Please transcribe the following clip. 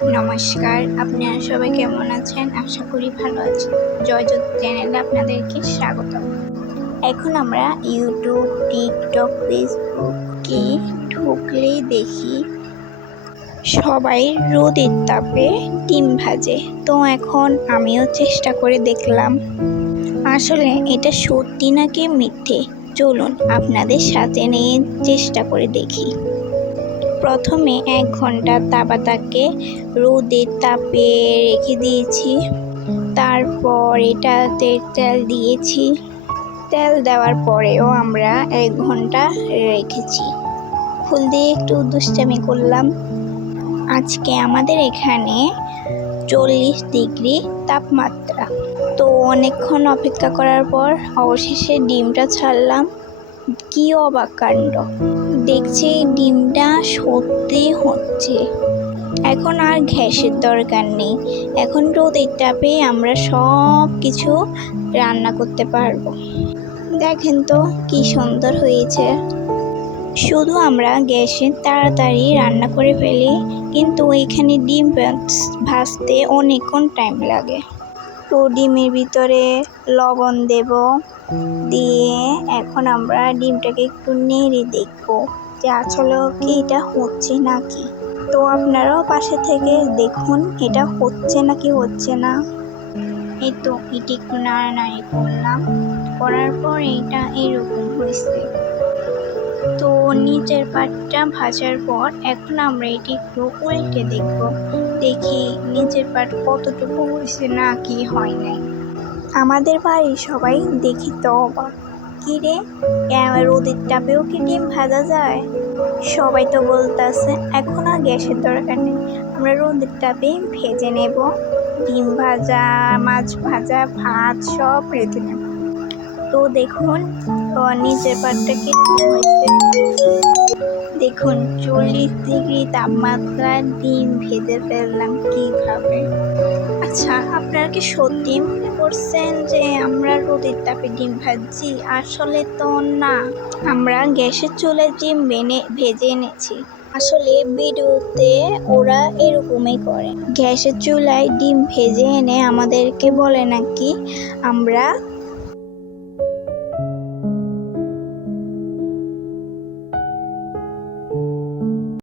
নমস্কার, আপনারা সবাই কেমন আছেন? আশা করি ভালো আছেন। জয়যোত চ্যানেলে আপনাদেরকে স্বাগতম। এখন আমরা ইউটিউব, টিকটক, ফেসবুকে ঢুকলেই দেখি সবাই রোদের তাপে ডিম ভাজে। তো এখন আমিও চেষ্টা করে দেখলাম আসলে এটা সত্যি নাকি মিথ্যে। চলুন আপনাদের সাথে নিয়ে চেষ্টা করে দেখি। প্রথমে 1 ঘন্টা তাওয়াটাকে রোদের তাপে রেখে দিয়েছি। তারপর এটাতে তেল দিয়েছি। তেল দেওয়ার পরেও আমরা 1 ঘন্টা রেখেছি। ফুল দিয়ে একটু দুষ্টামি করলাম। আজকে আমাদের এখানে 40 ডিগ্রি তাপমাত্রা। তো অনেকক্ষণ অপেক্ষা করার পর অবশেষে ডিমটা ছাড়লাম। কি অবাক কাণ্ড! দেখছি ডিমটা সত্যি হচ্ছে। এখন আর গ্যাসের দরকার নেই। এখন রোদের তাপে আমরা সব কিছু রান্না করতে পারবো। দেখেন তো কি সুন্দর হয়েছে। শুধু আমরা গ্যাসে তাড়াতাড়ি রান্না করে ফেলি, কিন্তু এখানে ডিম ভাজতে অনেকক্ষণ টাইম লাগে। তো ডিমের ভিতরে লবণ দেব, দিয়ে এখন আমরা ডিমটাকে একটু নেড়ে দেখবো যে আসলেও কি এটা হচ্ছে নাকি। তো আপনারাও পাশে থেকে দেখুন এটা হচ্ছে নাকি হচ্ছে না। এই তো এটা একটু নাড়ানাড়ি করলাম, করার পর এটা এরকম হয়েছে। তো নিচের পাটটা ভাজার পর এখন আমরা এটি একটু উল্টে দেখব, দেখি নিচের পাট কতটুকু হয়েছে না কি হয় নাই। আমাদের বাড়ির সবাই দেখি তো অবাক, কি রে রোদের তাপেও কি ডিম ভাজা যায়? সবাই তো বলতেছে এখন আর গ্যাসের দরকার নেই, আমরা রোদের তাপে ভেজে নেব। ডিম ভাজা, মাছ ভাজা, ভাত সব রেঁধে নেব। তো দেখুন নিচের পাটটা কিরকম হয়েছে। দেখুন 40 ডিগ্রি তাপমাত্রায় ডিম ভেজে ফেললাম কিভাবে। আচ্ছা, আপনারা কি সত্যি মনে করছেন যে আমরা রোদের তাপে ডিম ভাজছি? আসলে তো না, আমরা গ্যাসের চুলায় ডিম ভেজে এনেছি। আসলে ভিডিওতে ওরা এরকমই করে, গ্যাসের চুলায় ডিম ভেজে এনে আমাদেরকে বলে নাকি আমরা